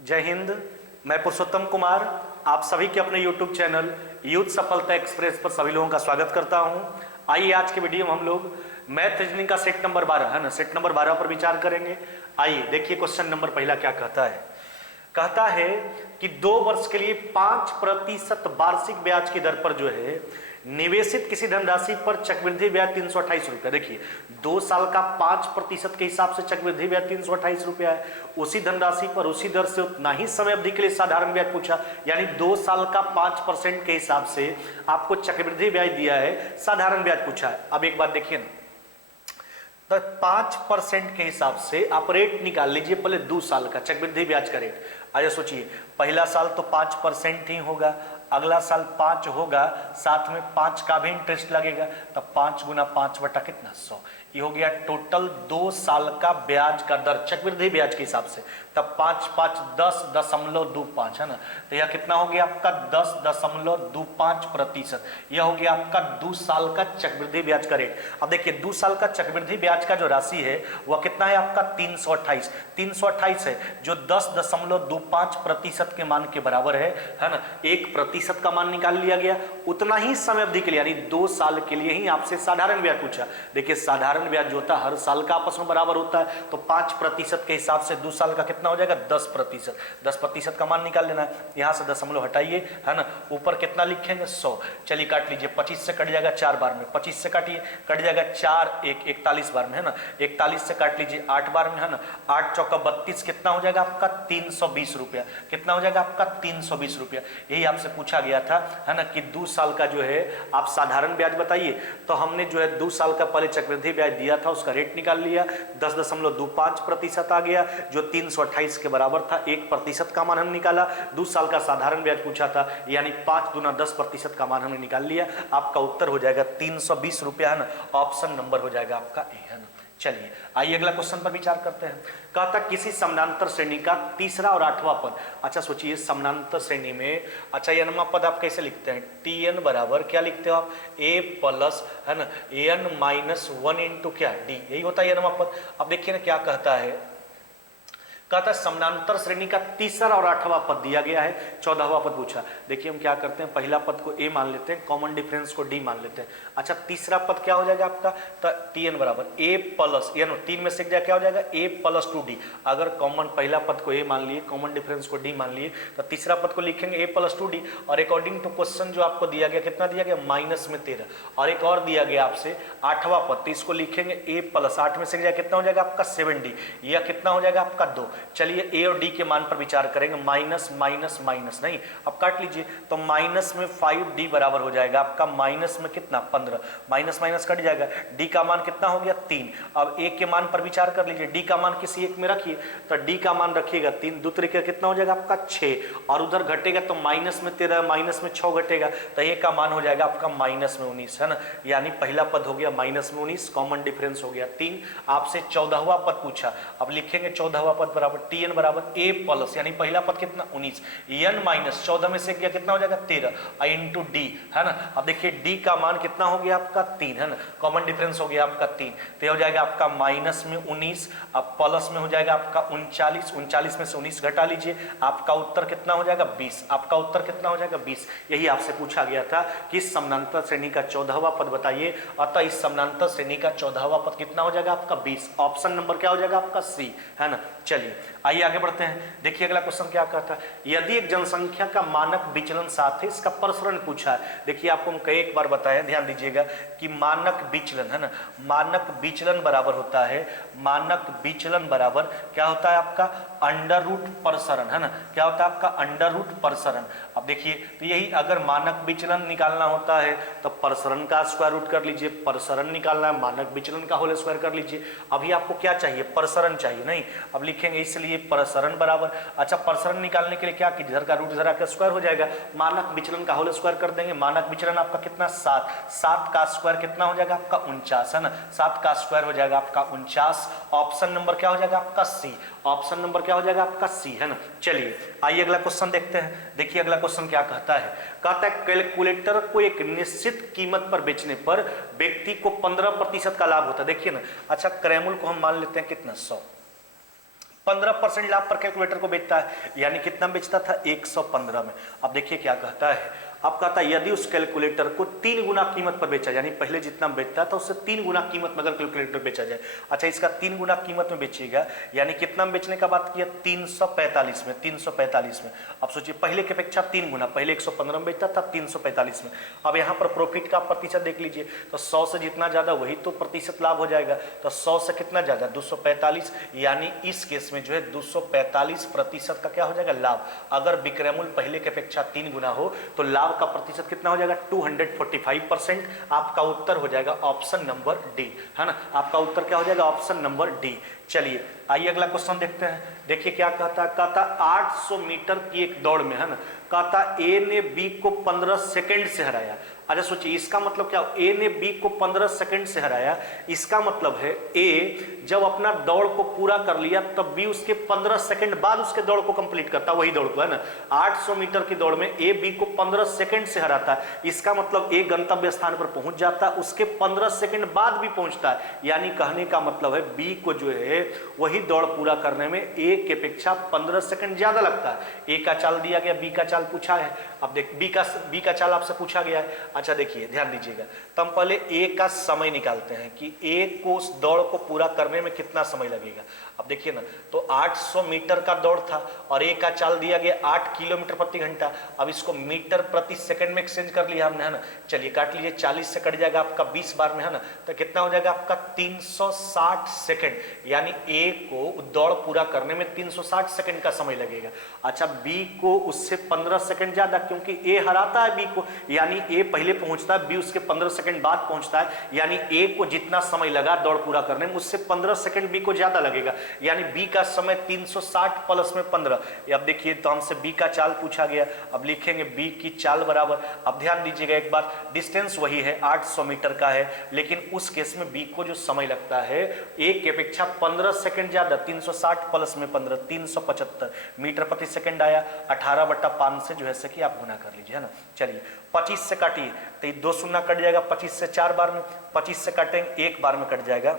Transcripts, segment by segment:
जय हिंद। मैं पुरुषोत्तम कुमार आप सभी के अपने YouTube चैनल यूथ सफलता एक्सप्रेस पर सभी लोगों का स्वागत करता हूं। आइए आज के वीडियो में हम लोग मैथ रीजनिंग का सेट नंबर 12 है ना, सेट नंबर 12 पर विचार करेंगे। आइए देखिए क्वेश्चन नंबर पहला क्या कहता है। कहता है कि 2 वर्ष के लिए 5% वार्षिक ब्याज की दर पर जो है निवेशित किसी धनराशि पर चक्रवृद्धि ब्याज 328 रुपया। देखिए 2 साल का 5% के हिसाब से चक्रवृद्धि ब्याज 328 रुपया है। उसी धनराशि पर उसी दर से उतना ही समय अवधि के लिए साधारण ब्याज पूछा, यानी 2 साल का 5% के हिसाब से आपको चक्रवृद्धि ब्याज दिया है, साधारण ब्याज पूछा है। अब एक बात देखिए ना, तो 5% के हिसाब से आप रेट निकाल लीजिए, पहले 2 साल का चक्रवृद्धि ब्याज का रेट। आइए सोचिए, पहला साल तो 5% ही होगा, अगला साल 5 होगा, साथ में 5 का भी इंटरेस्ट लगेगा, तब 5 गुना 5 बटा कितना 100, ये हो गया टोटल 2 साल का ब्याज का दर चक्रवृद्धि ब्याज के हिसाब से। तब 5 5 10.25 है ना, तो यह कितना हो गया आपका 10.25%। यह हो गया आपका 2 साल का चक्रवृद्धि ब्याज का रेट। अब देखिए 2 साल का चक्रवृद्धि ब्याज का जो राशि है वह कितना है आपका 328 है, जो 10.25% के मान के बराबर है ना। 1% का मान निकाल लिया गया, उतना ही समय अवधि के लिए यानी 2 साल के लिए ही आपसे साधारण ब्याज पूछा। देखिए साधारण ब्याज जो होता है हर साल का आपस में बराबर होता है, तो 5% के हिसाब से 2 साल का कितना हो जाएगा 10%। 10% का मान निकाल लेना है, यहां से दशमलव हटाइए है ना, ऊपर कितना लिखेंगे 100। चलिए काट लीजिए, 25 से कट जाएगा 4 बार में, 25 से काटिए कट जाएगा 4 1 41 बार में है ना, 41 से काट लीजिए 8 बार में है ना, 8 चौका 32 कितना हो जाएगा आपका 320 रुपया। कितना हो जाएगा आपका 320 रुपया। यही आपसे पूछा गया था है ना कि 2 साल का जो है आप साधारण ब्याज बताइए, तो हमने जो है 2 साल का पहले चक्रवृद्धि ब्याज दिया था, उसका रेट निकाल लिया, 10.25% आ गया, जो 328 के बराबर था। 1% का मान हमने निकाला, 2 साल का साधारण ब्याज पूछा था, यानी 5 गुना 10% का मान हमने निकाल लिया। आपका उत्तर हो जाएगा 320 रुपया है ना, ऑप्शन नंबर हो जाएगा आपका ए है ना। चलिए आइए अगला क्वेश्चन पर विचार करते हैं। कहता किसी समानांतर श्रेणी का तीसरा और 8वां पद। अच्छा सोचिए समानांतर श्रेणी में, अच्छा n पद आप कैसे लिखते हैं, tn बराबर क्या लिखते हो आप a प्लस है ना n माइनस 1 इंटू क्या d, यही होता है n पद। अब देखिए ना क्या कहता है, कहता है समानांतर श्रेणी का तीसरा और 8वां पद दिया गया है, 14वां पद पूछा। देखिए हम क्या करते हैं, पहला पद को a मान लेते हैं, कॉमन डिफरेंस को d मान लेते हैं। अच्छा तीसरा पद क्या हो जाएगा आपका, तो tn बराबर a प्लस n, 3 में से एक क्या हो जाएगा a प्लस 2d। अगर कॉमन पहला पद को a मान लिए, कॉमन डिफरेंस को d मान लिए, तो तीसरा पद को लिखेंगे a प्लस 2d। और अकॉर्डिंग टू क्वेश्चन जो आपको दिया गया कितना दिया गया माइनस में 13, और एक और दिया गया आपसे 8वां पद, तो इसको लिखेंगे a प्लस 8 में से कितना हो जाएगा आपका 7d, यह कितना हो जाएगा आपका 2। चलिए ए और डी के मान पर विचार करेंगे, माइनस माइनस माइनस नहीं, अब काट लीजिए, तो माइनस में 5d बराबर हो जाएगा आपका माइनस में कितना 15, माइनस माइनस कट जाएगा, डी का मान कितना हो गया 3। अब ए के मान पर विचार कर लीजिए, डी का मान किसी एक में रखिए, तो डी का मान रखिएगा 3, दो तरीके कितना हो जाएगा आपका 6, और उधर घटेगा तो माइनस में 13 माइनस में 6 घटेगा, तो ए का मान हो जाएगा आपका माइनस में 19 है ना, यानी पहला पद हो गया माइनस में 19, कॉमन डिफरेंस हो गया 3। आपसे 14वां पद पूछा, अब लिखेंगे 14वां पद बराबर tn बराबर a प्लस, यानी पहला पद कितना 19, n माइनस 14 में से गया कितना हो जाएगा 13 इंटू डी है ना। अब देखिए d का मान कितना हो गया आपका 3 है ना, कॉमन डिफरेंस हो गया आपका 3, तो हो जाएगा आपका माइनस में 19, अब प्लस में हो जाएगा आपका 39, 39 में से 19 घटा लीजिए, आपका उत्तर कितना हो जाएगा 20। आपका उत्तर कितना हो जाएगा 20। यही आपसे पूछा गया था कि समानांतर श्रेणी का 14वां पद बताइए, अतः इस समानांतर श्रेणी का 14वां पद कितना हो जाएगा आपका 20। ऑप्शन नंबर क्या हो जाएगा आपका सी है ना। चलिए आइए आगे बढ़ते हैं। देखिए अगला क्वेश्चन क्या कहता है, यदि एक जनसंख्या का मानक विचलन 7 है, इसका प्रसरण पूछा है। देखिए आपको हम कई एक बार बताया, ध्यान दीजिएगा कि मानक विचलन है ना, मानक विचलन बराबर होता है, मानक विचलन बराबर क्या होता है आपका अंडर रूट प्रसरण है ना, क्या होता है आपका अंडर रूट प्रसरण। अब देखिए तो यही अगर मानक विचलन निकालना होता है तो प्रसरण का स्क्वायर रूट कर लीजिए, प्रसरण निकालना है मानक विचलन का होल स्क्वायर कर लीजिए। अभी आपको क्या चाहिए प्रसरण चाहिए नहीं, अब लिखेंगे इसलिए प्रसरण बराबर, अच्छा प्रसरण निकालने के लिए क्या कीजिए, इधर का रूट इधर का स्क्वायर हो जाएगा, मानक विचलन का होल स्क्वायर कर देंगे। मानक विचलन आपका कितना 7, 7 का स्क्वायर कितना हो जाएगा आपका 49 है ना, 7 का स्क्वायर हो जाएगा आपका 49। ऑप्शन नंबर क्या हो जाएगा आपका सी, ऑप्शन नंबर क्या हो जाएगा आपका सी है ना। चलिए आइए अगला क्वेश्चन देखते हैं। देखिए अगला क्वेश्चन क्या कहता है, कहता है कैलकुलेटर को एक निश्चित कीमत पर बेचने पर व्यक्ति को 15% का लाभ होता है। देखिए ना, अच्छा क्रैमुल को हम मान लेते हैं कितना 100, 15% लाभ पर कैलकुलेटर को बेचता है, यानी कितना बेचता था 115 में। अब देखिए क्या कहता है, अब कहता है यदि उस कैलकुलेटर को 3 गुना कीमत पर बेचा, यानी पहले जितना बेचता था उससे 3 गुना कीमत में अगर कैलकुलेटर बेचा जाए। अच्छा, इसका 3 गुना कीमत में बेचिएगा, यानी कितना में बेचने का बात किया 345 में, 345 में। अब सोचिए पहले की अपेक्षा 3 गुना, पहले 115 में बेचता था 345 में। अब यहाँ पर प्रॉफिट का प्रतिशत देख लीजिए, तो 100 से जितना ज्यादा वही तो प्रतिशत लाभ हो जाएगा, तो 100 से कितना ज्यादा 245, यानी इस केस में जो है 245% का क्या हो जाएगा लाभ। अगर विक्रय मूल्य पहले की अपेक्षा 3 गुना हो तो लाभ का प्रतिशत कितना हो जाएगा 245%। आपका उत्तर हो जाएगा ऑप्शन नंबर डी, है ना। आपका उत्तर क्या हो जाएगा ऑप्शन नंबर डी। चलिए आइए अगला क्वेश्चन देखते हैं। देखिए क्या कहता है, कहता 800 मीटर की एक दौड़ में, है ना, कहता ए ने बी को 15 सेकंड से हराया। अच्छा सोचिए इसका मतलब क्या, ए ने बी को 15 सेकंड से हराया, इसका मतलब है ए जब अपना दौड़ को पूरा कर लिया तब बी उसके 15 सेकंड बाद उसके दौड़ को कंप्लीट करता, वही दौड़ को, है ना। 800 मीटर की दौड़ में ए बी को 15 सेकंड से हराता है, इसका मतलब ए गंतव्य स्थान पर पहुंच जाता है, उसके 15 सेकंड बाद भी पहुंचता है, यानी कहने का मतलब है बी को जो है वही दौड़ पूरा करने में ए की अपेक्षा 15 सेकंड ज्यादा लगता है। ए का चाल दिया गया, बी का चाल पूछा है, अब देख बी का चाल आपसे पूछा गया है। अच्छा देखिए ध्यान दीजिएगा, तो हम पहले ए का समय निकालते हैं कि ए को उस दौड़ को पूरा करने में कितना समय लगेगा। अब देखिए ना, तो 800 मीटर का दौड़ था और ए का चाल दिया गया 8 किलोमीटर प्रति घंटा। अब इसको मीटर प्रति सेकंड में एक्सचेंज कर लिया हमने, है ना। चलिए काट लीजिए, 40 से कट जाएगा आपका 20 बार में, है ना, तो कितना हो जाएगा आपका 360 सेकंड, यानी ए को दौड़ पूरा करने में 360 सेकंड का समय लगेगा। अच्छा बी को उससे 15 सेकंड ज्यादा, क्योंकि ए हराता है बी को, यानी ए पहले पहुंचता है, बी उसके 15 सेकंड बाद पहुंचता है, यानी ए को जितना समय लगा दौड़ पूरा करने में उससे 15 सेकंड बी को ज्यादा लगेगा, यानी बी का समय 360 प्लस में 15। अब देखिए तो हमसे बी का चाल पूछा गया, अब लिखेंगे बी की चाल बराबर, अब ध्यान दीजिएगा एक बात, डिस्टेंस वही है 800 मीटर का है, लेकिन उस केस में बी को जो समय लगता है ए की अपेक्षा 15 सेकंड ज्यादा, 360 प्लस में 15 375 मीटर प्रति सेकंड आया। 18/5 से जो है कि आप गुना कर लीजिए, है ना। चलिए 25 से काटिए तो ये 2 शून्य कट जाएगा, 25 से 4 बार में, 25 से काटेंगे 1 बार में कट जाएगा,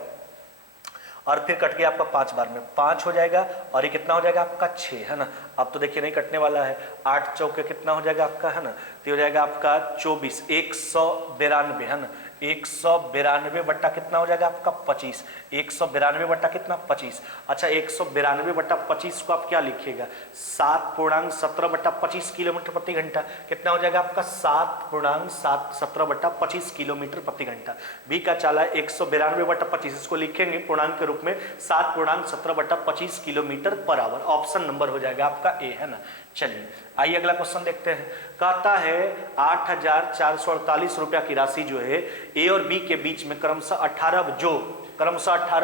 और फिर कट गया आपका 5 बार में, 5 हो जाएगा, और ये कितना हो जाएगा आपका 6, है ना। अब तो देखिए नहीं कटने वाला है, 8 चौके कितना हो जाएगा आपका, है ना, तो हो जाएगा आपका 24, 192, है ना, 192 बट्टा कितना हो जाएगा आपका 25, 192 बट्टा कितना 25। अच्छा 192 बट्टा 25 को आप क्या लिखिएगा 7.17/25 किलोमीटर प्रति घंटा, कितना हो जाएगा आपका 7.17 बट्टा 25 किलोमीटर प्रति घंटा। बी का चाला 192 बट्टा 25, इसको लिखेंगे पूर्णांक के रूप में 7.17 बट्टा 25 kilometre per hour. Option number हो जाएगा आपका ए, है ना। चलिए आइए अगला क्वेश्चन देखते हैं। कहता है 8,448 रुपया की राशि जो है ए और बी के बीच में क्रमशः 18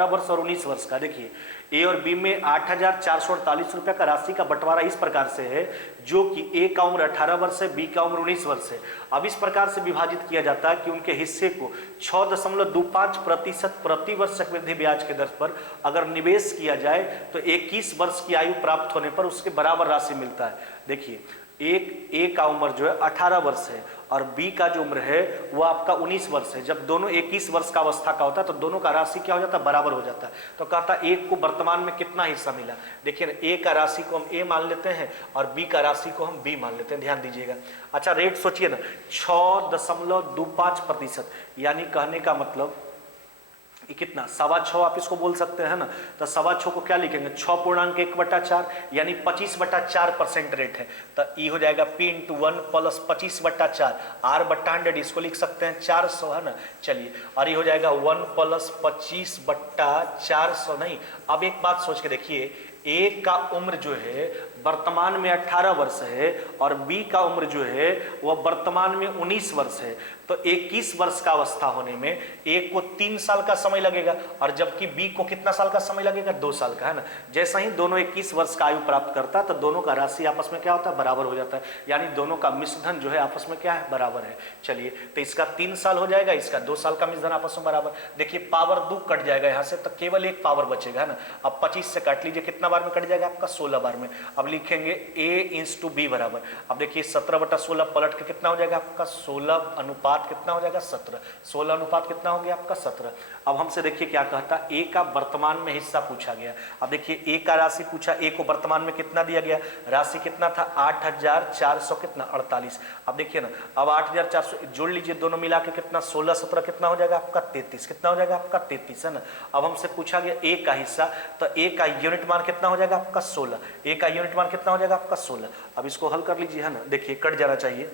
वर्ष और 19 वर्ष का, देखिए ए और बी में 8,448 रुपया का राशि का बंटवारा इस प्रकार से है, जो कि ए का उम्र 18 वर्ष है, बी का उम्र 19 वर्ष है। अब इस प्रकार से विभाजित किया जाता है कि उनके हिस्से को 6.25% प्रति वर्ष चक्रवृद्धि ब्याज के दर पर अगर निवेश किया जाए तो 21 वर्ष की आयु प्राप्त होने पर उसके बराबर राशि मिलता है। देखिए एक ए का उम्र जो है 18 वर्ष है और बी का जो उम्र है वो आपका 19 वर्ष है। जब दोनों 21 वर्ष का अवस्था का होता है तो दोनों का राशि क्या हो जाता है, बराबर हो जाता है। तो कहता है एक को वर्तमान में कितना हिस्सा मिला, देखिए ए का राशि को हम ए मान लेते हैं और बी का राशि को हम बी मान लेते हैं, ध्यान दीजिएगा। अच्छा रेट सोचिए ना 6.25%, यानी कहने का मतलब ये कितना 6.25 आप इसको बोल सकते हैं ना, तो 6.25 को क्या लिखेंगे 6.1/4 यानी 25/4% रेट है। तो ये हो जाएगा P × 1 प्लस 25/4 R/100, इसको लिख सकते हैं 400, है ना। चलिए और ये हो जाएगा 1 प्लस 25/400 नहीं। अब एक बात सोच के देखिए ए का उम्र जो है वर्तमान में 18 वर्ष है और बी का उम्र जो है वह वर्तमान में 19 वर्ष है। तो 21 वर्ष का अवस्था होने में ए को 3 साल का समय लगेगा और जबकि बी को कितना साल का समय लगेगा 2 साल का, है ना। जैसा ही दोनों 21 वर्ष का आयु प्राप्त करता है तो दोनों का राशि आपस में क्या होता है, बराबर हो जाता है, यानी दोनों का मिश्रधन जो है आपस में क्या है, बराबर है। चलिए तो इसका 3 साल हो जाएगा, इसका 2 साल का मिश्रधन आपस में बराबर। देखिए पावर 2 कट जाएगा यहाँ से तो केवल एक पावर बचेगा, है ना। अब 25 से काट लीजिए, कितना बार में कट जाएगा आपका 16 बार में। अब लिखेंगे A × B बराबर, अब देखिए 17/16 पलट के कितना हो जाएगा आपका 16 अनुपात अनुपात कितना हो जाएगा 17, 16 अनुपात कितना हो गया आपका 17। अब हमसे देखिए क्या कहता, ए का वर्तमान में हिस्सा पूछा गया। अब देखिए ए का राशि पूछा, ए को वर्तमान में कितना दिया गया, राशि कितना था 8400 कितना 48। अब देखिए ना, अब 8400 जोड़ लीजिए दोनों मिला के कितना 16 17 कितना हो जाएगा आपका 33, कितना हो जाएगा आपका 33 है ना। अब हमसे पूछा गया ए का हिस्सा, तो ए का यूनिट मान कितना हो जाएगा आपका 16, ए का यूनिट मान कितना हो जाएगा आपका 16। अब इसको हल कर लीजिए है ना, देखिए कट जाना चाहिए,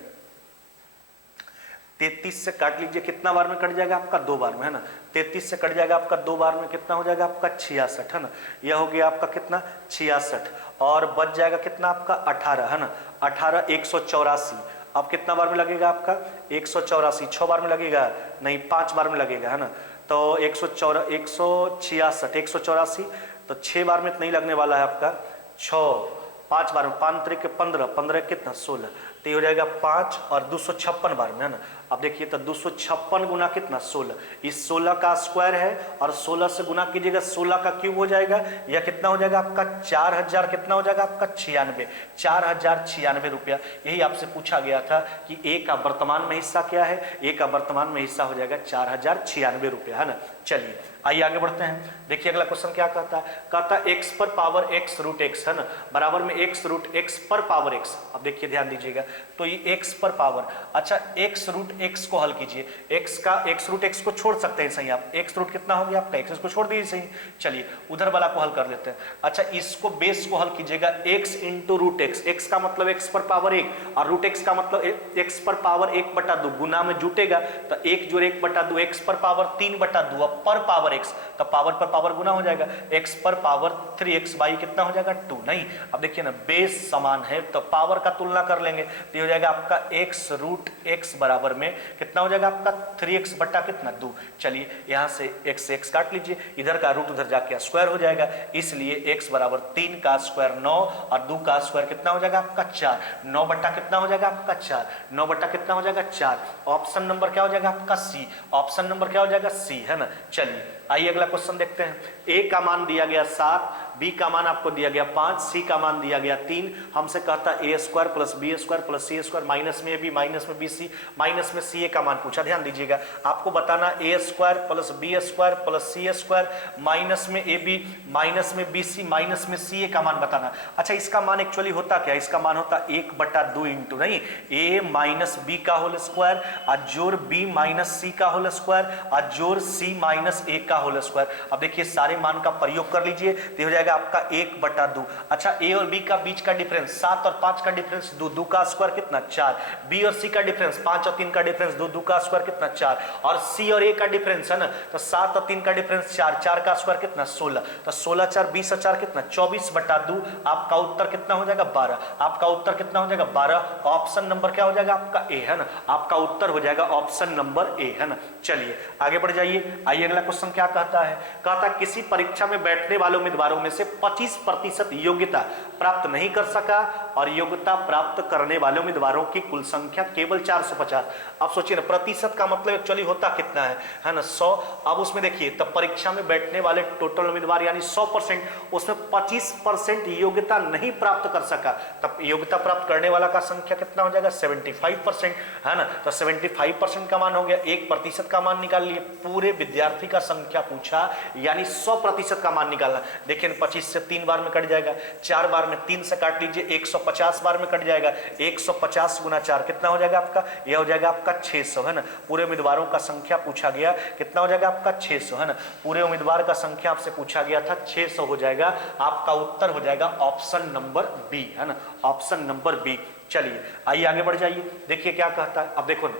33 से काट लीजिए, कितना बार में कट जाएगा आपका 2 बार में है ना, 33 से कट जाएगा आपका 2 बार में, कितना हो जाएगा आपका 66 है ना। यह हो गया आपका कितना 66 और बच जाएगा कितना आपका 18 है ना, 18 184। अब कितना बार में लगेगा आपका 184, 6 बार में लगेगा नहीं 5 बार में लगेगा है ना। तो 184 तो 6 बार में नहीं लगने वाला है आपका, 6 5 बार में, 5 3 के 15, 15 कितना 16, तो ये हो जाएगा 5 और 256 बार में है ना। अब देखिए तो 256 गुना कितना 16, इस 16 का स्क्वायर है और 16 से गुना कीजिएगा 16 का क्यूब हो जाएगा, या कितना हो जाएगा आपका 4000 कितना हो जाएगा आपका 96, 4096 रुपया। यही आपसे पूछा गया था कि ए का वर्तमान में हिस्सा क्या है, ए का वर्तमान में हिस्सा हो जाएगा 4096 रुपया है ना। चलिए आइए आगे बढ़ते हैं। देखिए अगला क्वेश्चन क्या कहता है, कहता है x पर पावर x रूट x है ना, बराबर में x रूट x पर पावर x। अब देखिए ध्यान दीजिएगा, तो ये x पर पावर, अच्छा x रूट x को हल कीजिए, x रूट x को छोड़ सकते हैं सही आप, x रूट कितना हो गया आपका x, इसको छोड़ दीजिए सही। चलिए उधर वाला को हल कर लेते हैं। अच्छा इसको बेस को हल कीजिएगा, x into root x, x का मतलब x पर पावर 1 और रूट x का मतलब x पर पावर 1/2, गुना में जुटेगा तो 1 जोड़ 1/2, x पर पावर 3/2 पर पावर x, तो पावर पर पावर गुना हो जाएगा, x पर पावर 3x बाई कितना हो जाएगा 2 नहीं। अब देखिए ना बेस समान है तो पावर का तुलना कर लेंगे, तो हो जाएगा आपका x रूट x बराबर में कितना हो जाएगा आपका 3x बटा कितना 2। चलिए यहाँ से x से x काट लीजिए, इधर का रूट उधर जाके स्क्वायर हो जाएगा, इसलिए x बराबर 3 का स्क्वायर 9 और 2 का स्क्वायर कितना हो जाएगा आपका 4, 9 बटा कितना हो जाएगा आपका 4, 9 बटा कितना हो जाएगा 4। ऑप्शन नंबर क्या हो जाएगा आपका सी, ऑप्शन नंबर क्या हो जाएगा सी है ना। चलिए आइए अगला क्वेश्चन देखते हैं। ए का मान दिया गया 7, बी का मान आपको दिया गया 5, सी का मान दिया गया 3। हमसे कहता a square plus b square plus c square, minus में ए बी माइनस में बी सी माइनस में सी ए का मान पूछा। ध्यान दीजिएगा, आपको बताना a square plus b square plus c square minus में ए बी माइनस में बी सी माइनस में सी ए का मान बताना। अच्छा इसका मान एक्चुअली होता क्या, इसका मान होता 1/2 इंटू नहीं ए माइनस बी का होल स्क्वायर और जोड़ बी माइनस सी का होल स्क्वायर और जोड़ सी माइनस ए का होल स्क्वायर। अब देखिए सारे मान का प्रयोग कर लीजिए तो हो जाएगा आपका 1/2। अच्छा ए और बी का बीच का डिफरेंस 7 और 5 का डिफरेंस 2, 2 का स्क्वायर कितना 4, बी और सी का डिफरेंस 5 और 3 का डिफरेंस 2, 2 का स्क्वायर कितना 4, और सी और ए का डिफरेंस है ना तो 7 और 3 का डिफरेंस 4, 4 का स्क्वायर कितना 16, तो 16 4 20 और 4 कितना 24/2। आपका उत्तर कितना हो जाएगा 12, आपका उत्तर कितना हो जाएगा 12। ऑप्शन नंबर क्या हो जाएगा आपका ए है ना, आपका उत्तर हो जाएगा ऑप्शन नंबर ए है ना। चलिए आगे बढ़ जाइए। आइए अगला क्वेश्चन क्या कहता है, कहता किसी परीक्षा में बैठने वाले उम्मीदवारों में से 25% योग्यता प्राप्त नहीं कर सका और योग्यता प्राप्त करने वाले उम्मीदवारों की कुल संख्या केवल 450। अब सोचिए ना प्रतिशत का मतलब एक्चुअली होता कितना है ना 100। अब उसमें देखिए तब परीक्षा में बैठने वाले टोटल उम्मीदवार यानी 100%, उसमें 25% योग्यता नहीं प्राप्त कर सका, तब योग्यता प्राप्त करने वाला का संख्या कितना हो जाएगा 75% है ना। तो 75% का मान हो गया, 1% का मान निकाल लिए, पूरे विद्यार्थी का संख्या पूछा यानी 100% का मान निकालना। देखिए 25 से 3 बार में कट जाएगा, 4 बार में 3 से काट लीजिए 150 बार में कट जाएगा, 150 गुना 4 कितना हो जाएगा आपका, यह हो जाएगा आपका 600 है ना। पूरे उम्मीदवारों का संख्या पूछा गया कितना हो जाएगा आपका 600 है ना, पूरे उम्मीदवार का संख्या आपसे पूछा गया था 600 हो जाएगा। आपका उत्तर हो जाएगा ऑप्शन नंबर बी है ना, ऑप्शन नंबर बी। चलिए आइए आगे बढ़ जाइए, देखिए क्या कहता है। अब देखो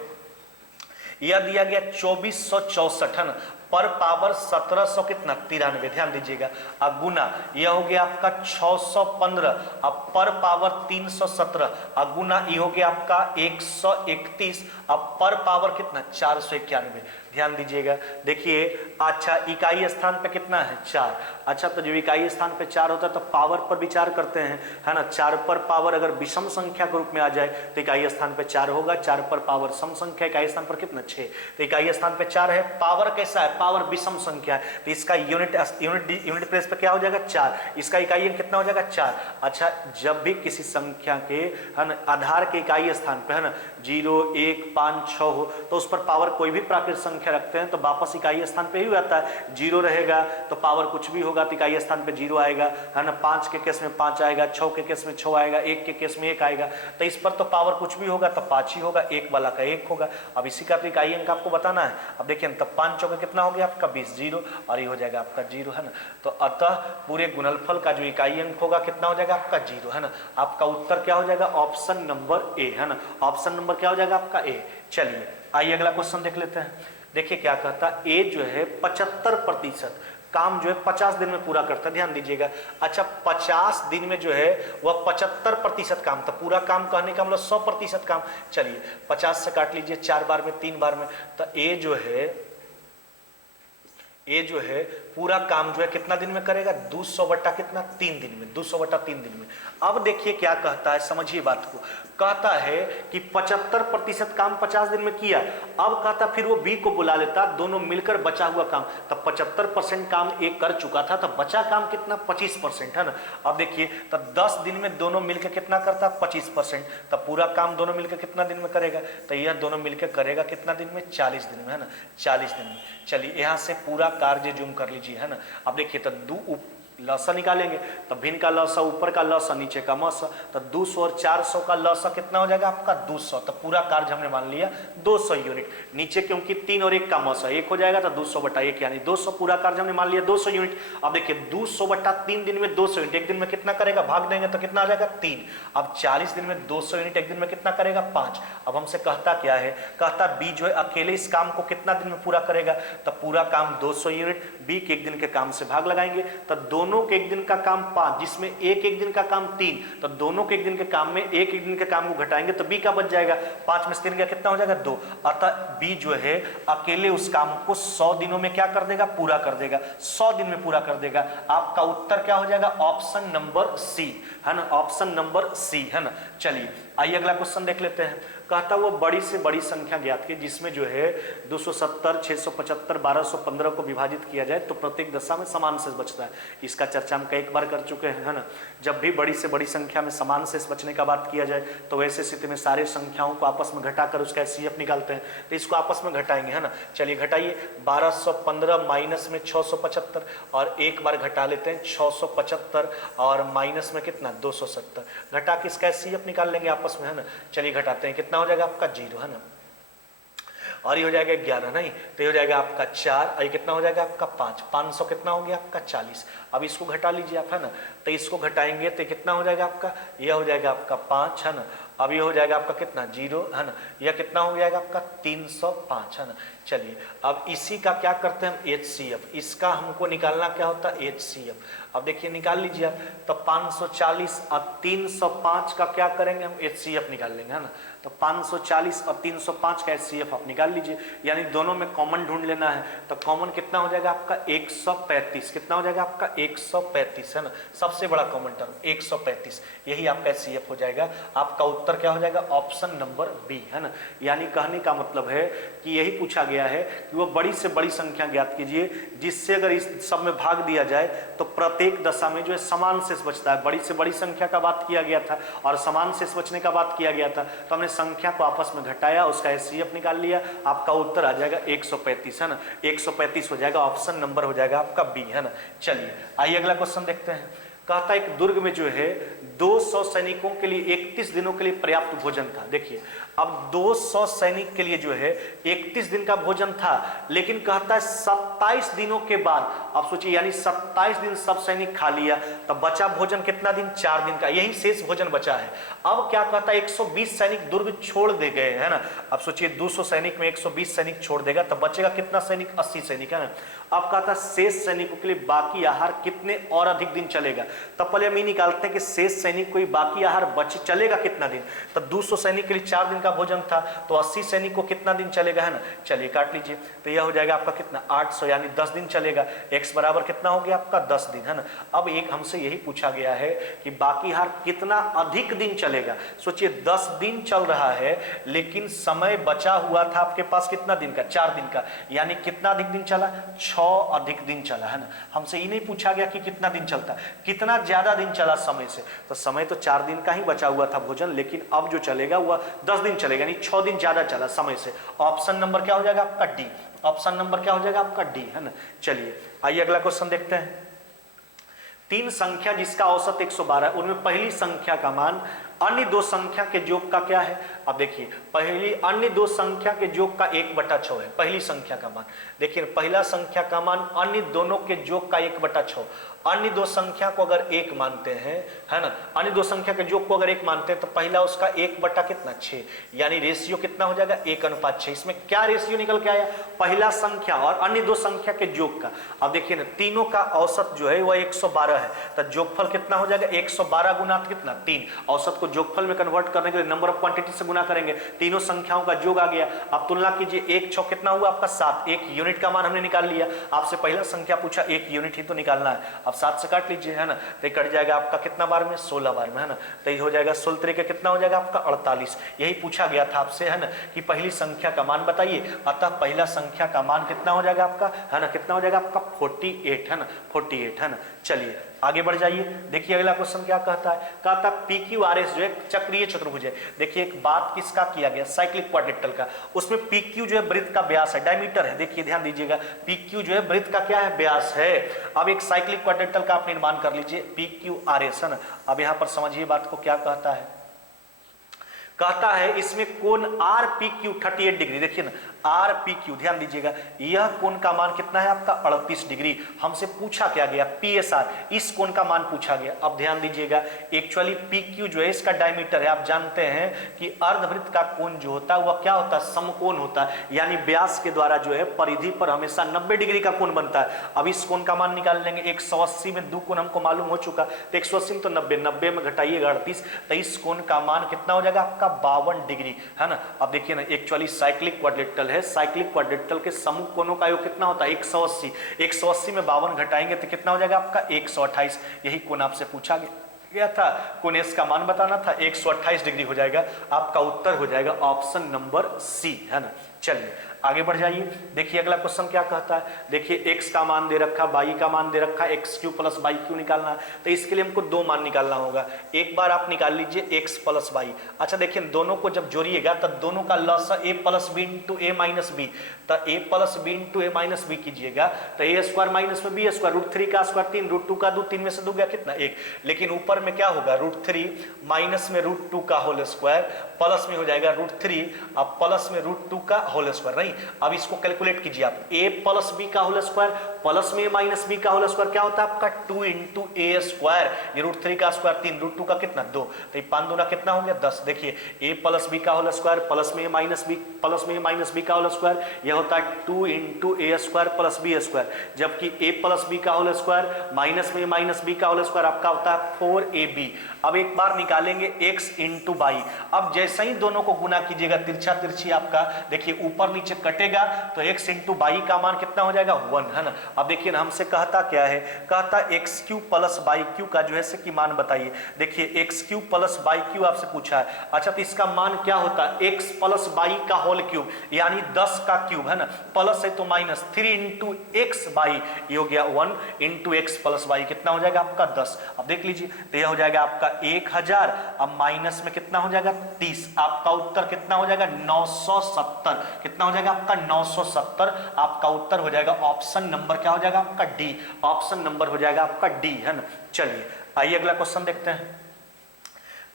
यह दिया गया 2464 है ना पर पावर 1700 कितना 93। ध्यान दीजिएगा, अब गुना यह हो गया आपका 615 अब पर पावर 317 गुना ये हो गया आपका 131 अब पर पावर कितना 491। ध्यान दीजिएगा। देखिए अच्छा इकाई स्थान पे कितना है 4। अच्छा तो जब इकाई स्थान पे 4 होता है तो पावर पर विचार करते हैं, है ना। 4 पर पावर अगर विषम संख्या के रूप में आ जाए तो इकाई स्थान पे 4 होगा। 4 पर पावर सम संख्या, इकाई स्थान पर कितना 6, तो इकाई स्थान पे 4 है। पावर कैसा है, पावर विषम संख्या है तो इसका यूनिट प्लेस पे क्या हो जाएगा 4, इसका इकाई अंक कितना हो जाएगा 4। अच्छा जब भी किसी संख्या के, है ना, आधार के इकाई स्थान पे, है ना, 0 1 5 6 हो तो उस पर पावर कोई भी प्राकृतिक संख्या रखते हैं तो वापस इकाई स्थान पे ही आता है। 0 रहेगा तो पावर कुछ भी होगा तो इकाई स्थान पे 0 आएगा, है ना। 5 के केस में 5 आएगा, 6 के केस में 6 आएगा, 1 के केस में 1 आएगा, तो इस पर तो पावर कुछ भी होगा तो 5 ही होगा, 1 वाला का 1 होगा। अब इसी का तो इकाई अंक आपको बताना है। अब देखिए तब 5 चौके कितना हो गया आपका 20, 0 और ये हो जाएगा आपका 0, है ना। तो अतः पूरे गुणनफल का जो इकाई अंक होगा कितना हो जाएगा आपका 0, है ना। आपका उत्तर क्या हो जाएगा, ऑप्शन नंबर ए, है ना। ऑप्शन नंबर क्या हो जाएगा आपका ए। चलिए आइए अगला क्वेश्चन देख लेते हैं। देखिए क्या कहता है, ए जो है 75% काम जो है 50 दिन में पूरा करता है, ध्यान दीजिएगा। अच्छा 50 दिन में जो है वह 75% काम, तो पूरा काम कहने का मतलब 100% काम। चलिए 50 से काट लीजिए 4 बार में 3 बार में, तो ए जो है पूरा काम जो है कितना दिन में करेगा 200 बटा कितना 3 दिन में, 200 बटा 3 दिन में। अब देखिए क्या कहता है, समझिए बात को। कहता है कि 75% काम 50 दिन में किया। अब कहता फिर वो बी को बुला लेता, दोनों मिलकर बचा हुआ काम, तब 75% काम ए कर चुका था, तब बचा काम कितना 25%, है ना। अब देखिए तब 10 दिन में दोनों मिलकर कितना करता 25%, तब पूरा काम दोनों मिलकर कितना दिन में करेगा, तो यह दोनों मिलकर करेगा कितना दिन में 40 दिन में, है ना, 40 दिन में। चलिए यहाँ से पूरा कार्य जूम कर लीजिए, है ना। अब देखिए तो लसा निकालेंगे तो भिन्न का लसा ऊपर का लसा नीचे का मसा, तो 200 और 400 का लसा कितना हो जाएगा आपका 200, तो पूरा कार्य हमने मान लिया 200 यूनिट। नीचे क्योंकि 3 और 1 का मसा 1 हो जाएगा तो 200 बटा 1 यानी 200, पूरा कार्य हमने मान लिया 200 यूनिट। अब देखिए 200 बटा 3 दिन में 200 यूनिट, एक दिन में कितना करेगा, भाग देंगे तो कितना आ जाएगा 3। अब 40 दिन में 200 यूनिट, एक दिन में कितना करेगा 5। अब हमसे कहता क्या है, कहता बी जो है अकेले इस काम को कितना दिन में पूरा करेगा, तो पूरा काम 200 यूनिट, बी के एक दिन के काम से भाग लगाएंगे तो दोनों के एक दिन का काम 5, जिसमें एक दिन का काम 3, तो दोनों के एक दिन के काम में एक दिन के काम को घटाएंगे तो बी का बच जाएगा 5 में से 3 का कितना हो जाएगा 2। अतः बी जो है अकेले उस काम को 100 दिनों में क्या कर देगा, पूरा कर देगा, 100 दिन में पूरा कर देगा। आपका उत्तर क्या हो जाएगा, ऑप्शन नंबर सी, है ना, ऑप्शन नंबर सी, है ना। चलिए आइए अगला क्वेश्चन देख लेते हैं। कहता वो बड़ी से बड़ी संख्या ज्ञात की जिसमें जो है 270, 675, 1215 को विभाजित किया जाए तो प्रत्येक दशा में समान शेष बचता है। इसका चर्चा हम कई बार कर चुके हैं, है ना। जब भी बड़ी से बड़ी संख्या में समान शेष बचने का बात किया जाए तो वैसे स्थिति में सारे संख्याओं को आपस में घटाकर उसका एचसीएफ निकालते हैं, तो इसको आपस में घटाएंगे, है ना। चलिए घटाइए, 1215 माइनस में 675 और एक बार घटा लेते हैं 675 और माइनस में कितना 270, घटा के इसका एचसीएफ निकाल लेंगे आपस में, है ना। चलिए घटाते हैं, कितना हो जाएगा आपका 0, है ना, और ये हो जाएगा 11, नहीं तो ये हो जाएगा आपका 4 और ये कितना हो जाएगा आपका 5, 500 कितना हो गया आपका 40। अब इसको घटा लीजिए आप, है ना, तो इसको घटाएंगे तो कितना हो जाएगा आपका, यह हो जाएगा आपका 5, है ना। अब ये हो जाएगा आपका कितना 0, है ना, यह कितना हो जाएगा आपका 305, है ना। चलिए अब इसी का क्या करते हैं हम एचसीएफ, इसका हमको निकालना क्या होता है एचसीएफ। अब देखिए निकाल लीजिए आप, तो 540 और 305 का क्या करेंगे हम एचसीएफ निकाल लेंगे, है ना। तो 540 और 305 का एचसीएफ आप निकाल लीजिए, यानी दोनों में कॉमन ढूंढ लेना है, तो कॉमन कितना हो जाएगा आपका 135, कितना हो जाएगा आपका 135, है ना, सबसे बड़ा कॉमन टर्म 135, यही आपका एचसीएफ हो जाएगा। आपका उत्तर क्या हो जाएगा, ऑप्शन नंबर बी, है ना। यानी कहने का मतलब है कि यही पूछा गया है कि वो बड़ी से बड़ी संख्या ज्ञात कीजिए जिससे अगर इस सब में भाग दिया जाए तो प्रत्येक दशा में जो है समान शेष बचता है। बड़ी से बड़ी संख्या का बात किया गया था और समान शेष बचने का बात किया गया था, तो हमने संख्या को आपस में घटाया, उसका एचसीएफ निकाल लिया, आपका उत्तर आ जाएगा 135, है ना, 135 हो जाएगा, ऑप्शन नंबर हो जाएगा आपका बी, है ना। चलिए आइए अगला क्वेश्चन देखते हैं। कहता एक दुर्ग में जो है 200 सैनिकों के लिए 31 दिनों के लिए पर्याप्त भोजन था। देखिए अब 200 सैनिक के लिए जो है 31 दिन का भोजन था, लेकिन कहता है 27 दिनों के बाद, आप सोचिए यानी 27 दिन सब सैनिक खा लिया, तब बचा भोजन कितना दिन, 4 दिन का, यही शेष भोजन बचा है। अब क्या कहता है 120 सैनिक दुर्ग छोड़ दे गए, है ना। अब सोचिए 200 सैनिक में 120 सैनिक छोड़ देगा, तब बचेगा कितना सैनिक, 80 सैनिक, है ना। अब कहा था शेष सैनिकों के लिए बाकी आहार कितने और अधिक दिन चलेगा। तब पहले हम ये निकालते हैं कि शेष सैनिक को बाकी आहार बच चलेगा कितना दिन। तब 200 सैनिक के लिए 4 दिन का भोजन था, तो 80 सैनिक को कितना दिन चलेगा, है ना। चलिए काट लीजिए, तो यह हो जाएगा आपका कितना 800, यानी 10 दिन चलेगा। x बराबर कितना हो गया आपका 10 दिन, है ना। अब एक हमसे यही पूछा गया है कि बाकी आहार कितना अधिक दिन चलेगा। सोचिए 10 दिन चल रहा है, लेकिन समय बचा हुआ था आपके पास कितना दिन का, 4 दिन का, यानी कितना अधिक दिन चला, 6 अधिक दिन चला, है ना। हमसे ये नहीं पूछा गया कि कितना दिन चलता, कितना ज्यादा दिन चला समय से। तो समय तो 4 दिन का ही बचा हुआ था भोजन, लेकिन अब जो चलेगा वह 10 दिन चलेगा, यानी 6 दिन ज्यादा चला समय से। ऑप्शन नंबर क्या हो जाएगा आपका डी, ऑप्शन नंबर क्या हो जाएगा आपका डी, है ना। चलिए आइए अगला क्वेश्चन देखते हैं। 3 संख्या जिसका औसत 112 है, उनमें पहली संख्या का मान अन्य 2 संख्या के योग का क्या है। अब देखिए पहली अन्य 2 संख्या के योग का 1/6 है पहली संख्या का मान। देखिए पहला संख्या का मान अन्य दोनों के योग का 1/6। अन्य 2 संख्या को अगर 1 मानते हैं, है ना, अन्य 2 संख्या के योग को अगर 1 मानते हैं तो पहला उसका 1/6, यानी रेशियो कितना हो जाएगा 1:6। इसमें क्या रेशियो निकल के आया, पहला संख्या और अन्य 2 संख्या के योग का। अब देखिए ना तीनों का औसत जो है वह 112 है, तो योगफल कितना हो जाएगा 112 गुना कितना 3। औसत को योगफल में कन्वर्ट करने के लिए नंबर ऑफ क्वांटिटी से गुना करेंगे, तीनों संख्याओं का योग आ गया। अब तुलना कीजिए 1 6 कितना हुआ आपका 7, 1 यूनिट का मान हमने निकाल लिया। आपसे पहला संख्या पूछा 1 यूनिट ही तो निकालना है, अब 7 से काट लीजिए, है ना, तो कट जाएगा आपका कितना बार में 16 बार में, है ना। तो ये हो जाएगा 16 तरीके कितना हो जाएगा आपका 48। यही पूछा गया था आपसे, है ना, कि पहली संख्या का मान बताइए। अतः पहला संख्या का मान कितना हो जाएगा आपका, है ना, कितना हो जाएगा आपका 48, है ना, 48, है ना। चलिए आगे बढ़ जाइए, देखिए अगला क्वेश्चन क्या कहता है। कहता PQRS जो है चक्रीय चतुर्भुज है। देखिए एक बात किसका किया गया, साइक्लिक क्वाड्रेटल का, उसमें PQ जो है वृत्त का व्यास है, डायमीटर है। देखिए ध्यान दीजिएगा, PQ जो है वृत्त का क्या है, व्यास है। अब एक साइक्लिक क्वाड्रेटल का आप निर्माण कर लीजिए PQRS, है ना। अब यहां पर समझिए बात को क्या कहता है। कहता है इसमें कोण RPQ 38 डिग्री। देखिए ना RPQ, ध्यान दीजिएगा, यह कोण का मान कितना है आपका 38 डिग्री। हमसे पूछा क्या गया PSR, इस कोण का मान पूछा गया। अब ध्यान दीजिएगा एक्चुअली PQ जो है इसका डायमीटर है। आप जानते हैं कि अर्धवृत्त का कोण जो होता है वह क्या होता है, समकोण होता है, यानी व्यास के द्वारा जो है परिधि पर हमेशा 90 डिग्री का कोण बनता है। अब इस कोण का मान निकाल लेंगे, 180 में 2 कोण हमको मालूम हो चुका, तो 180 में तो 90 में घटाइएगा 38, तो इस कोण का मान कितना हो जाएगा आपका 52 डिग्री, है ना। अब देखिए ना एक्चुअली साइक्लिक क्वाड्रेटल है, साइक्लिक क्वाड्रेटल के समूह कोणों का योग कितना होता है 180, 180 में 52 घटाएंगे तो कितना हो जाएगा आपका 128। यही कोण आपसे पूछा गया था, कोण S का मान बताना था, 128 डिग्री हो जाएगा। आपका उत्तर हो जाएगा ऑप्शन नंबर सी, है ना। चलिए आगे बढ़ जाइए, देखिए अगला क्वेश्चन क्या कहता है। देखिए x का मान दे रखा, y का मान दे रखा, x³ प्लस y³ निकालना है, तो इसके लिए हमको 2 मान निकालना होगा। एक बार आप निकाल लीजिए x प्लस y। अच्छा देखिए दोनों को जब जोड़िएगा तो दोनों का लॉसा a plus B into a minus B, तो a plus B into a minus B कीजिएगा तो a स्क्वायर माइनस में b स्क्वायर, √3 का स्क्वायर 3, √2 का 2, 3 में से 2 गया कितना 1। लेकिन ऊपर में क्या होगा √3 माइनस में √2 का होल स्क्वायर, प्लस में हो जाएगा √3 अब प्लस में √2 का होल स्क्वायर। नहीं, अब इसको कैलकुलेट कीजिए आप, a प्लस बी का होल स्क्वायर प्लस में माइनस बी का होल स्क्वायर क्या होता है आपका 2 इंटू ए स्क्वायर, ये √3 का स्क्वायर 3, √2 का कितना 2, तो 5 दूना कितना हो गया 10। देखिए a प्लस बी का होल स्क्वायर प्लस में माइनस बी का होल स्क्वायर, यह होता है 2 इंटू ए स्क्वायर प्लस बी स्क्वायर, जबकि a प्लस बी का होल स्क्वायर माइनस में माइनस बी का होल स्क्वायर आपका होता है 4ab। अब एक बार निकालेंगे x इंटू बाई। अब जैसे ही दोनों को गुना कीजिएगा तिरछा तिरछी आपका देखिए ऊपर नीचे कटेगा तो x इंटू बाई का मान कितना हो जाएगा 1, है ना। अब देखिए ना हमसे कहता क्या है, कहता x³ प्लस y³ का जो है से कि मान बताइए। देखिए x³ प्लस y³ आपसे पूछा है। अच्छा तो इसका मान क्या होता है x प्लस y का होल क्यूब, यानी 10 का क्यूब, है ना, प्लस है तो माइनस 3 इंटू एक्स बाई, ये हो गया 1 इंटू एक्स प्लस वाई, कितना हो जाएगा आपका 10। अब देख लीजिए तो यह हो जाएगा आपका 1000, अब माइनस में कितना हो जाएगा 30, आपका उत्तर कितना हो जाएगा 970, कितना हो जाएगा आपका 970। आपका उत्तर हो जाएगा ऑप्शन नंबर क्या हो जाएगा आपका डी, ऑप्शन नंबर हो जाएगा आपका डी, है ना। चलिए आइए अगला क्वेश्चन देखते हैं।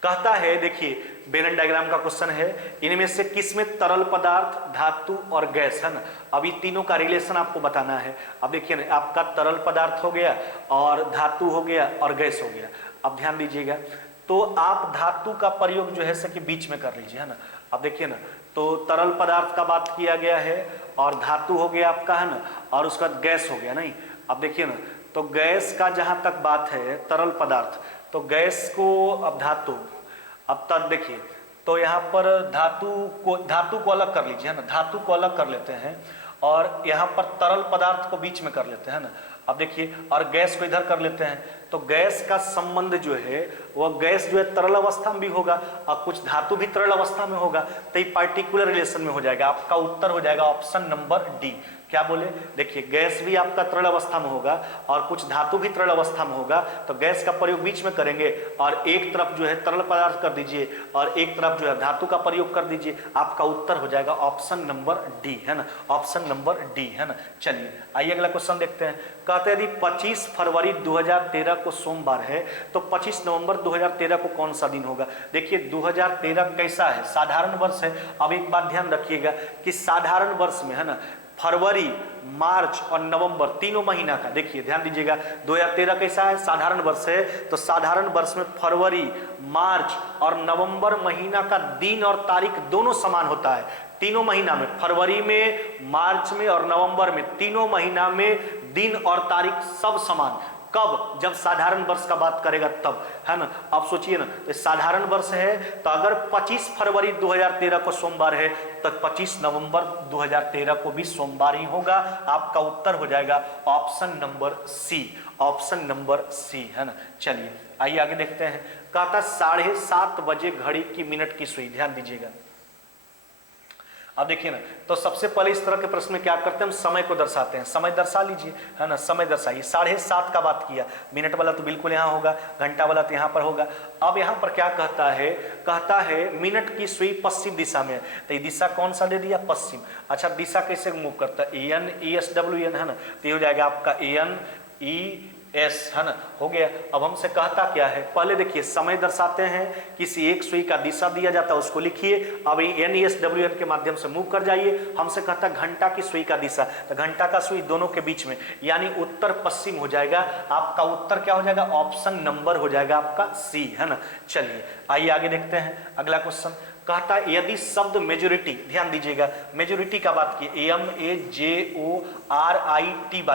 कहता है देखिए वेनन डायग्राम का क्वेश्चन है, इनमें से किसमें तरल पदार्थ, धातु और गैस, है ना। अब ये तीनों का रिलेशन आपको बताना है। अब देखिए ना आपका तरल पदार्थ हो गया और धातु हो गया और गैस हो गया। अब ध्यान दीजिएगा तो आप धातु का प्रयोग जो है सके बीच में कर लीजिए, है ना। अब देखिए ना, तो तरल पदार्थ का बात किया गया है और धातु हो गया आपका, है ना, और उसका गैस हो गया नहीं। अब देखिए ना, तो गैस का जहां तक बात है, तरल पदार्थ, तो गैस को अब धातु, अब तक देखिए, तो यहाँ पर धातु को अलग कर लीजिए, है ना, धातु को अलग कर लेते हैं और यहाँ पर तरल पदार्थ को बीच में कर लेते हैं ना। अब देखिए, और गैस को इधर कर लेते हैं, तो गैस का संबंध जो है वह गैस जो है तरल अवस्था में भी होगा और कुछ धातु भी तरल अवस्था में होगा, तो ये पार्टिकुलर रिलेशन में हो जाएगा। आपका उत्तर हो जाएगा ऑप्शन नंबर डी। क्या बोले, देखिए गैस भी आपका तरल अवस्था में होगा और कुछ धातु भी तरल अवस्था में होगा, तो गैस का प्रयोग बीच में करेंगे और एक तरफ जो है तरल पदार्थ कर दीजिए और एक तरफ जो है धातु का प्रयोग कर दीजिए। आपका उत्तर हो जाएगा ऑप्शन नंबर डी, है ना, ऑप्शन नंबर डी, है ना। चलिए आइए अगला क्वेश्चन देखते हैं। कहते हैं यदि 25 फरवरी 2013 को सोमवार है तो 25 नवंबर 2013 को कौन सा दिन होगा। देखिए 2013 कैसा है, साधारण वर्ष है। अब एक बात ध्यान रखिएगा कि साधारण वर्ष में, है ना, फरवरी, मार्च और नवंबर तीनों महीना का, देखिए ध्यान दीजिएगा, 2013 कैसा है, साधारण वर्ष है, तो साधारण वर्ष में फरवरी, मार्च और नवंबर महीना का दिन और तारीख दोनों समान होता है। तीनों महीना में, फरवरी में, मार्च में और नवंबर में, तीनों महीना में दिन और तारीख सब समान। कब, जब साधारण वर्ष का बात करेगा तब, है ना। आप सोचिए ना, तो साधारण वर्ष है तो अगर 25 फरवरी 2013 को सोमवार है तो 25 नवंबर 2013 को भी सोमवार ही होगा। आपका उत्तर हो जाएगा option number C, option number C, है ना। चलिए आइए आगे देखते हैं। कहता 7:30 बजे घड़ी की मिनट की सुई, ध्यान दीजिएगा। अब देखिए ना, तो सबसे पहले इस तरह के प्रश्न में क्या करते हैं, हम समय को दर्शाते हैं। समय दर्शा लीजिए, है ना, समय दर्शाइए। 7:30 का बात किया, मिनट वाला तो बिल्कुल यहाँ होगा, घंटा वाला तो यहाँ पर होगा। अब यहाँ पर क्या कहता है मिनट की सुई पश्चिम दिशा में है, तो ये दिशा कौन सा दे दिया, पश्चिम। अच्छा, दिशा कैसे मूव करता है, AN है ना, तो ये हो जाएगा आपका ANES, है ना, हो गया। अब हमसे कहता क्या है, पहले देखिए समय दर्शाते हैं, किसी एक सुई का दिशा दिया जाता है उसको लिखिए। अब NESWN के माध्यम से मूव कर जाइए। हमसे कहता घंटा की सुई का दिशा, तो घंटा का सुई दोनों के बीच में, यानी उत्तर पश्चिम हो जाएगा। आपका उत्तर क्या हो जाएगा, ऑप्शन नंबर हो जाएगा आपका सी, है ना। चलिए आइए आगे देखते हैं अगला क्वेश्चन। कहता है यदि शब्द मेजोरिटी, ध्यान दीजिएगा, मेजोरिटी का बात की, MAJORITY,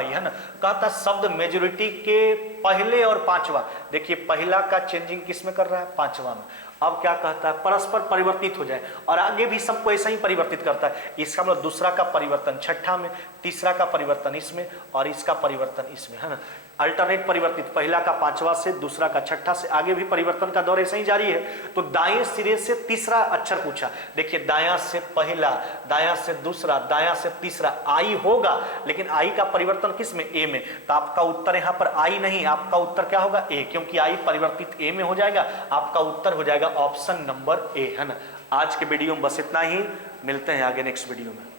है ना। कहता शब्द मेजोरिटी के पहले और पांचवा, देखिए पहला का चेंजिंग किस में कर रहा है, पांचवा में। अब क्या कहता है, परस्पर परिवर्तित हो जाए, और आगे भी सबको ऐसा ही परिवर्तित करता है। इसका मतलब दूसरा का परिवर्तन छठा में, तीसरा का परिवर्तन इसमें और इसका परिवर्तन इसमें, है ना। अल्टरनेट परिवर्तित, पहला का पांचवा से, दूसरा का छठा से, आगे भी परिवर्तन का दौर ऐसा ही जारी है। तो दाएं सिरे से तीसरा अक्षर पूछा, देखिए दायां से पहला, दायां से दूसरा, दायां से तीसरा, आई होगा, लेकिन आई का परिवर्तन किस में, ए में। तो आपका उत्तर यहाँ पर आई नहीं, आपका उत्तर क्या होगा, ए, क्योंकि आई परिवर्तित ए में हो जाएगा। आपका उत्तर हो जाएगा ऑप्शन नंबर ए, है ना। आज के वीडियो में बस इतना ही, मिलते हैं आगे नेक्स्ट वीडियो में।